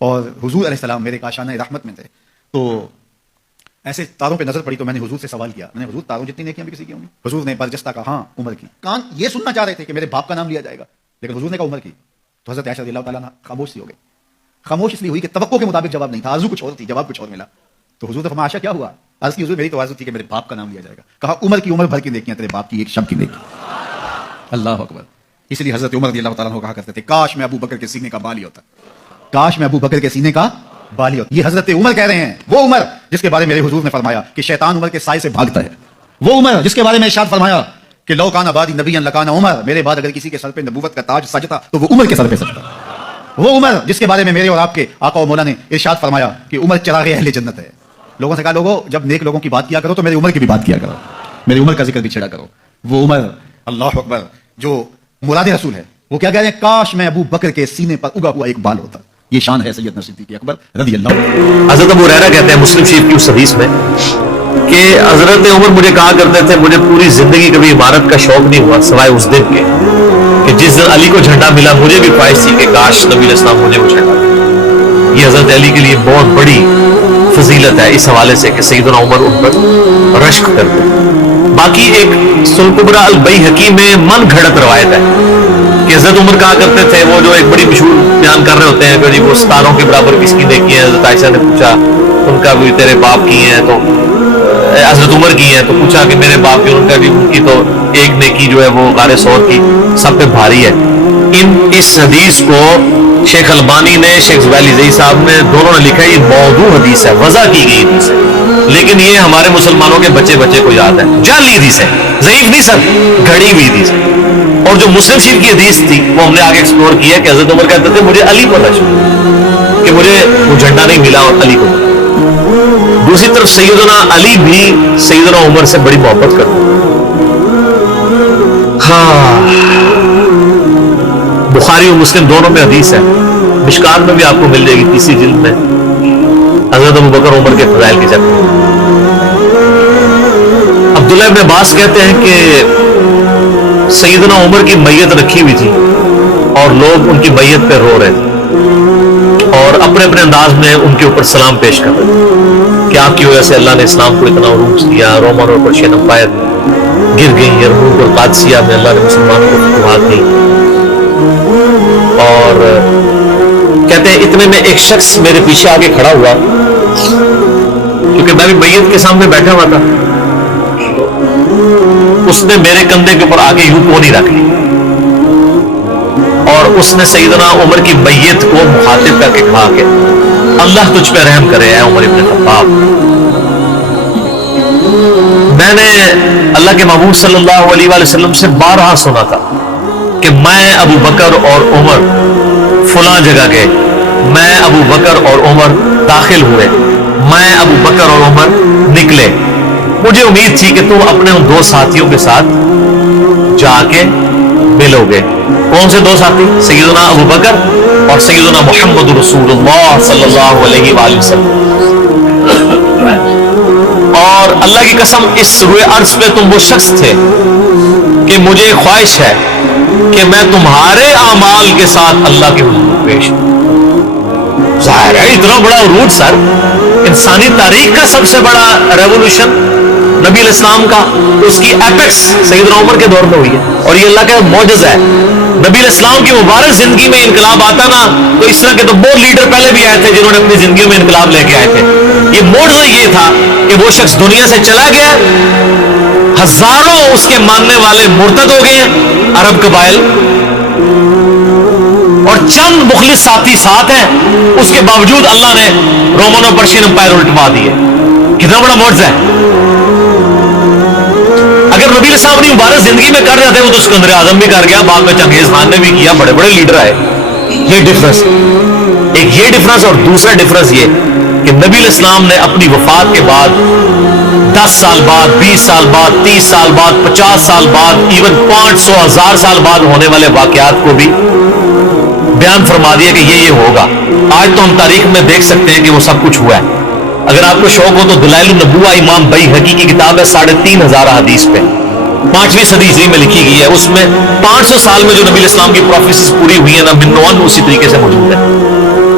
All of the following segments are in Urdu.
اور حضور علیہ السلام میرے کاشانہ رحمت میں تھے. تو ایسے تاروں پہ نظر پڑی تو میں نے حضور سے سوال کیا, میں نے حضور تاروں جتنی نیکیاں بھی کسی کی ہوں گی؟ حضور نے برجستہ کہا ہاں عمر کی. کان یہ سننا چاہ رہے تھے کہ میرے باپ کا نام لیا جائے گا, لیکن حضور نے کہا عمر کی. تو حضرت عائشہ رضی اللہ تعالیٰ عنہ خاموش سی ہو گئی. خاموش اس لیے ہوئی کہ توقع کے مطابق جواب نہیں تھا, آرزو کچھ اور تھی, جواب کچھ اور ملا. تو حضور نے فرمایا عائشہ کیا ہوا؟ عرض کی حضور میری تو آرزو تھی کہ میرے باپ کا نام لیا جائے گا. کہا عمر کی عمر بھر کی نیکیاں تیرے باپ کی ایک شب کی نیکی. اللہ اکبر. اس لیے حضرت عمر رضی اللہ تعالیٰ عنہ کہا کرتے تھے کاش میں ابو بکر کے سینے کا بالی ہوتا, کاش میں ابو بکر کے سینے کا بالی ہوتا. یہ حضرت عمر کہہ رہے ہیں, وہ عمر جس کے بارے میں میرے حضور نے فرمایا کہ شیطان عمر کے سائے سے بھاگتا ہے, وہ عمر جس کے بارے میں ارشاد فرمایا کہ لو کان بعدی نبی لکان عمر, میرے بعد اگر کسی کے سر پہ نبوت کا تاج سجتا تو وہ عمر کے سر پہ سجتا. وہ عمر جس کے بارے میں میرے اور آپ کے آقا و مولا نے ارشاد فرمایا کہ عمر چراغ اہل جنت ہے. لوگوں سے کہا لوگوں جب نیک لوگوں کی بات کیا کرو تو میری عمر کی بھی بات کیا کرو, میری عمر کا ذکر بھی چھڑا کرو. وہ عمر اللہ اکبر جو مراد رسول ہے, وہ کیا کہہ رہے ہیں کاش میں ابو بکر کے سینے پر اگا ہوا ایک بال ہوتا. یہ شان ہے سیدنا صدیق اکبر رضی اللہ عنہ. حضرت ابو ہریرہ کہتے ہیں مسلم شریف کی اس حدیث میں کہ حضرت عمر مجھے کہا کرتے تھے مجھے پوری زندگی کبھی عمارت کا شوق نہیں ہوا سوائے اس دن کے کہ جس دن علی کو جھنڈا ملا مجھے بھی خواہش تھی کہ کاش نبی علیہ السلام مجھے وہ جھنڈا دے. یہ حضرت علی کے لیے بہت بڑی فضیلت ہے اس حوالے سے کہ سیدنا عمر ان پر رشک کرتے. باقی ایک سنن کبری البیہقی میں من گھڑت روایت ہے کہ حضرت عمر کہا کرتے تھے, وہ جو ایک بڑی مشہور بیان کر رہے ہوتے ہیں کہ جی وہ ستاروں کے برابر کس کی نیکی ہیں. حضرت عائشہ نے پوچھا ان کا بھی تیرے باپ کی ہیں, تو حضرت عمر کی ہیں, تو پوچھا کہ میرے باپ کی, ان کا بھی ان کی تو ایک نیکی جو ہے وہ غار ثور کی سب پہ بھاری ہے. اس حدیث کو شیخ البانی نے, شیخ زبیلی زئی صاحب نے, دونوں نے لکھا یہ موضوع حدیث ہے, وضع کی گئی حدیث ہے, لیکن یہ ہمارے مسلمانوں کے بچے بچے کو یاد ہے. جعلی حدیث ہے, ضعیف نہیں سر, گھڑی ہوئی حدیث ہے. اور جو مسلم شریف کی حدیث تھی وہ ہم نے آگے ایکسپلور کیا کہ حضرت عمر کہتے تھے مجھے علی پر رشک کہ مجھے وہ جھنڈا نہیں ملا اور علی کو. دوسری طرف سیدنا علی بھی سیدنا عمر سے بڑی محبت کرتے. ہاں بخاری اور مسلم دونوں میں حدیث ہے, مشکات میں بھی آپ کو مل جائے گی تیسری جلد میں, حضرت ابو بکر عمر کے فضائل کی جگہ. عبداللہ ابن عباس کہتے ہیں کہ سیدنا عمر کی میت رکھی ہوئی تھی اور لوگ ان کی میت پہ رو رہے تھے اور اپنے اپنے انداز میں ان کے اوپر سلام پیش کر رہے تھے کہ آپ کی وجہ سے اللہ نے اسلام کو اتنا عروج دیا, رومن اور پرشین امپائر گر گئی, یرموک اور قادسیہ میں اللہ نے مسلمانوں کو فتوحات دی. اور کہتے ہیں اتنے میں ایک شخص میرے پیچھے آگے کھڑا ہوا, کیونکہ میں بھی میت کے سامنے بیٹھا ہوا تھا. اس نے میرے کندھے کے اوپر آگے یوں پونی رکھ لی اور اس نے سیدنا عمر کی میت کو مخاطب کر کے کہا کہ اللہ تجھ پہ رحم کرے اے عمر ابن خطاب. میں نے اللہ کے محبوب صلی اللہ علیہ وآلہ وسلم سے بارہا سنا تھا کہ میں ابو بکر اور عمر فلاں جگہ گئے, میں ابو بکر اور عمر داخل ہوئے, میں ابو بکر اور عمر نکلے. مجھے امید تھی کہ تم اپنے ان دو ساتھیوں کے ساتھ جا کے ملو گے. کون سے دو ساتھی؟ سیدنا ابو بکر اور سیدنا محمد رسول اللہ صلی اللہ علیہ وآلہ وسلم. اور اللہ کی قسم اس روئے عرض پہ تم وہ شخص تھے کہ مجھے خواہش ہے کہ میں تمہارے اعمال کے ساتھ اللہ کے حضور پیش ہوں. ظاہر ہے اتنا بڑا عروج سر, انسانی تاریخ کا سب سے بڑا ریولوشن نبی علیہ السلام کا, اس کی ایپکس سیدنا عمر کے دور میں ہوئی ہے. اور یہ اللہ کا معجزہ ہے. نبی علیہ السلام کی مبارک زندگی میں انقلاب آتا نا تو اس طرح کے تو بہت لیڈر پہلے بھی آئے تھے جنہوں نے اپنی زندگیوں میں انقلاب لے کے آئے تھے. یہ معجزہ یہ تھا کہ وہ شخص دنیا سے چلا گیا, ہزاروں اس کے ماننے والے مرتد ہو گئے عرب قبائل, اور چند مخلص ساتھی ساتھ ہیں, اس کے باوجود اللہ نے رومن اور پرشین امپائر الٹوا دیے. کتنا بڑا معجزہ ہے. اگر نبی علیہ السلام اپنی مبارک زندگی میں کر جاتے وہ تو اسکندر اعظم بھی کر گیا, بعد میں چنگیز خان نے بھی کیا, بڑے بڑے لیڈر آئے. یہ ڈفرنس, ایک یہ ڈفرنس, اور دوسرا ڈفرنس یہ کہ نبی علیہ السلام نے اپنی وفات کے بعد 10 سال بعد, 20 سال بعد, 30 سال بعد, 50 سال بعد, ایون 500,000 سال بعد ہونے والے واقعات کو بھی بیان فرما دیا کہ یہ ہوگا. آج تو ہم تاریخ میں دیکھ سکتے ہیں کہ وہ سب کچھ ہوا ہے. اگر آپ کو شوق ہو تو دلائل النبوہ امام بیہقی کی کتاب ہے, 3,500 حدیث پہ, 5ویں صدی ہجری میں لکھی گئی ہے. اس میں 500 سال میں جو نبی علیہ السلام کی پروفیسیز پوری ہوئی ہیں نا, من نوان اسی طریقے سے موجود ہے.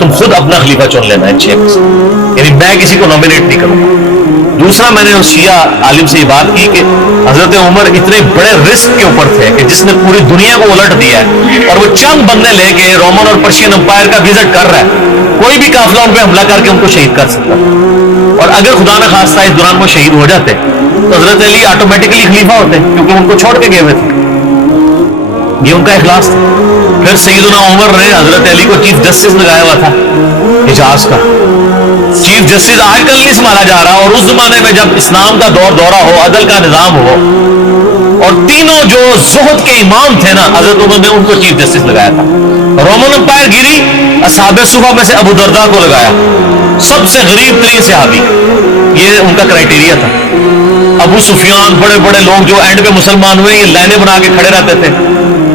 تم خود اپنا خلیفہ چن لینا ان 6 میں سے، یعنی میں کسی کو نامینیٹ نہیں کروں گا۔ دوسرا میں نے اس شیعہ عالم سے یہ بات کی کہ حضرت عمر اتنے بڑے رسک کے اوپر تھے کہ جس نے پوری دنیا کو الٹ دیا ہے، اور وہ چند بندے لے کے رومن اور پرشین امپائر کا وزٹ کر رہا ہے، کوئی بھی قافلہ ان پہ حملہ کر کے ان کو شہید کر سکتا ہے، اور اگر خدا نہ خواستہ اس دوران وہ شہید ہو جاتے تو حضرت علی آٹومیٹکلی خلیفہ ہوتے کیونکہ ان کو چھوڑ کے گئے ہوئے تھے۔ یہ ان کا اخلاص تھا۔ پھر سیدنا عمر نے حضرت علی کو چیف جسٹس لگایا ہوا تھا حجاز کا۔ چیف جسٹس آج کل نہیں سنبھالا جا رہا، اور اس زمانے میں جب اسلام کا دور دورہ ہو، عدل کا نظام ہو، اور تینوں جو زہد کے امام تھے نا، حضرت عمر نے ان کو چیف جسٹس لگایا تھا۔ رومن امپائر گری، اصحاب صفہ میں سے ابو درداء کو لگایا، سب سے غریب ترین صحابی، یہ ان کا کرائٹیریا تھا۔ ابو سفیان، بڑے بڑے لوگ جو اینڈ پہ مسلمان ہوئے، یہ لائنیں بنا کے کھڑے رہتے تھے،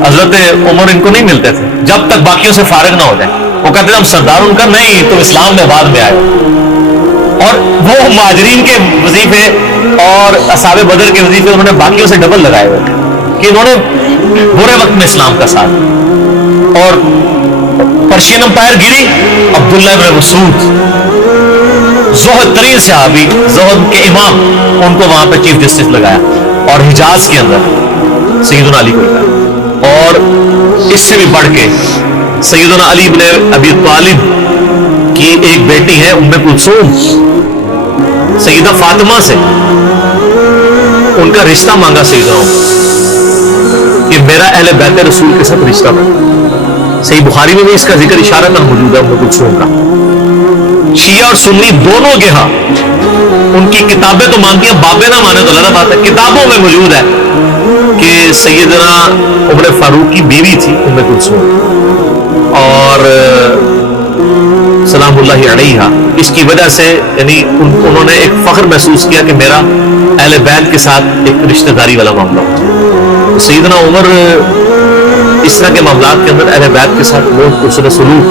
حضرت عمر ان کو نہیں ملتے تھے جب تک باقیوں سے فارغ نہ ہو جائے۔ وہ کہتے تھے ہم سردار، ان کا نہیں، تم اسلام میں بعد میں آئے۔ اور وہ مہاجرین کے وظیفے اور اصحاب بدر کے وظیفے انہوں نے باقیوں سے ڈبل لگائے ہوئے تھے کہ انہوں نے برے وقت میں اسلام کا ساتھ۔ اور پرشین امپائر گری، عبداللہ ابن مسعود، زہد ترین صحابی، زہد کے امام، ان کو وہاں پہ چیف جسٹس لگایا، اور حجاز کے اندر سیدنا علی کو لگایا۔ اور اس سے بھی بڑھ کے سیدنا علی بن ابی طالب کی ایک بیٹی ہے ام کلثوم، سیدہ فاطمہ سے ان کا رشتہ مانگا سیدنا عمر کہ میرا اہل بیت رسول کے ساتھ رشتہ بنا۔ صحیح بخاری میں بھی اس کا ذکر اشارہ تک موجود ہے ام کلثوم کا۔ شیعہ اور سنی دونوں کے ہاں ان کی کتابیں تو مانتی ہیں، بابیں نہ مانے تو غلط بات ہے، کتابوں میں موجود ہے کہ سیدنا عمر فاروق کی بیوی تھی ام کلثوم، اور سلام اللہ علیہ، اس کی وجہ سے یعنی انہوں نے ایک فخر محسوس کیا کہ میرا اہل بیت کے ساتھ ایک رشتہ داری والا معاملہ ہو۔ سیدنا عمر اس طرح کے معاملات کے اندر اہل بیت کے ساتھ بہت حسن سلوک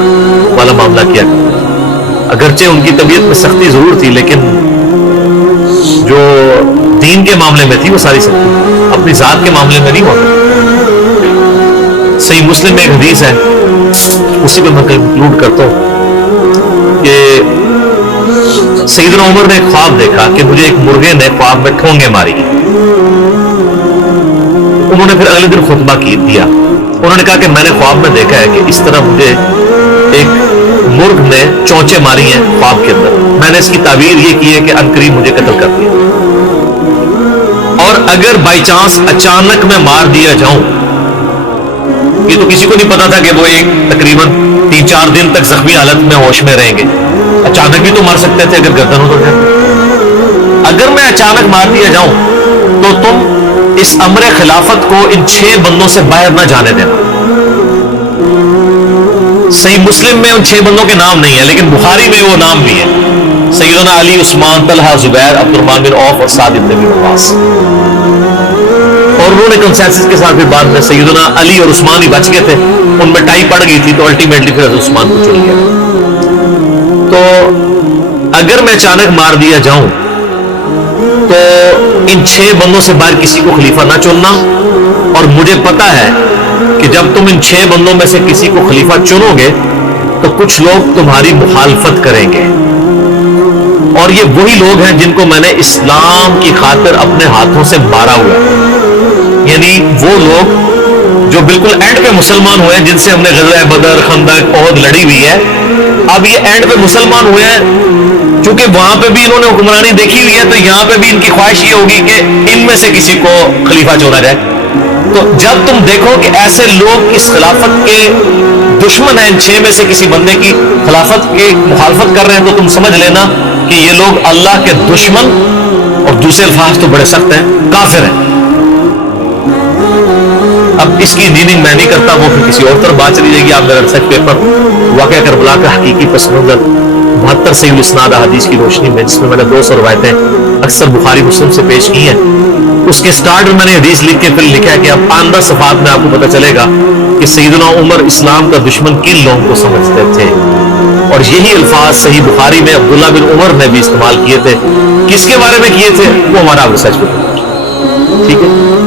والا معاملہ کیا، اگرچہ ان کی طبیعت میں سختی ضرور تھی، لیکن جو دین کے معاملے میں تھی وہ ساری سختی، اپنی ذات کے معاملے میں نہیں ہوتا۔ صحیح مسلم میں ایک حدیث ہے، اسی پہ میں کنکلوڈ کرتا ہوں کہ سیدنا عمر نے ایک خواب دیکھا کہ مجھے ایک مرغے نے خواب میں ٹھونگے ماری۔ انہوں نے پھر اگلے دن خطبہ دیا، انہوں نے کہا کہ میں نے خواب میں دیکھا ہے کہ اس طرح مجھے ایک مرغ نے چونچے ماری ہیں خواب کے اندر، میں نے اس کی تعبیر یہ کی ہے کہ عنقریب مجھے قتل کر دیا، اور اگر بائی چانس اچانک میں مار دیا جاؤں، یہ تو کسی کو نہیں پتا تھا کہ وہ ایک تقریباً 3-4 دن تک زخمی حالت میں ہوش میں رہیں گے، اچانک بھی تو مار سکتے تھے اگر گردن ہو تو جائے۔ اگر میں اچانک مار دیا جاؤں تو تم اس امر خلافت کو ان 6 بندوں سے باہر نہ جانے دینا۔ صحیح مسلم میں ان 6 بندوں کے نام نہیں ہیں، لیکن بخاری میں وہ نام بھی ہے، سیدنا علی، عثمان، طلحہ، زبیر، عبد الرحمن بن عوف اور سعد بن ابی وقاص۔ اور انہوں نے کنسنسس کے ساتھ پھر بعد میں سیدنا علی اور عثمان ہی بچ گئے تھے، ان میں ٹائی پڑ گئی تھی تو الٹیمیٹلی پھر عثمان کو چن لیا۔ تو اگر میں اچانک مار دیا جاؤں تو ان 6 بندوں سے باہر کسی کو خلیفہ نہ چننا، اور مجھے پتا ہے کہ جب تم ان 6 بندوں میں سے کسی کو خلیفہ چنو گے تو کچھ لوگ تمہاری مخالفت کریں گے، اور یہ وہی لوگ ہیں جن کو میں نے اسلام کی خاطر اپنے ہاتھوں سے مارا ہوا ہے، یعنی وہ لوگ جو بالکل اینڈ پہ مسلمان ہوئے ہیں، جن سے ہم نے غزوہ بدر، خندق، احد لڑی ہوئی ہے، اب یہ اینڈ پہ مسلمان ہوئے ہیں، چونکہ وہاں پہ بھی انہوں نے حکمرانی دیکھی ہوئی ہے تو یہاں پہ بھی ان کی خواہش یہ ہوگی کہ ان میں سے کسی کو خلیفہ چنا جائے۔ تو جب تم دیکھو کہ ایسے لوگ اس خلافت کے دشمن ہیں، ان 6 میں سے کسی بندے کی خلافت کی مخالفت کر رہے ہیں، تو تم سمجھ لینا کہ یہ لوگ اللہ کے دشمن، اور دوسرے الفاظ تو بڑے سخت ہیں، کافر ہیں۔ اب اس کی میننگ میں نہیں کرتا، وہ پھر کسی اور طرف بات چلی جائے گی۔ آپ میرا ریسرچ پیپر واقعہ کربلا کا حقیقی پس منظر 72 صحیح الاسناد احادیث کی روشنی میں، جس میں میں نے 200 روایتیں اکثر بخاری مسلم سے پیش کی ہیں، اس کے سٹارٹ میں نے حدیث لکھ کے پھر لکھا ہے کہ اب آئندہ صفحات میں آپ کو پتہ چلے گا کہ سیدنا عمر اسلام کا دشمن کن لوگوں کو سمجھتے تھے، اور یہی الفاظ صحیح بخاری میں عبداللہ بن عمر نے بھی استعمال کیے تھے۔ کس کے بارے میں کیے تھے وہ ہمارا ریسرچ پیپر، ٹھیک ہے۔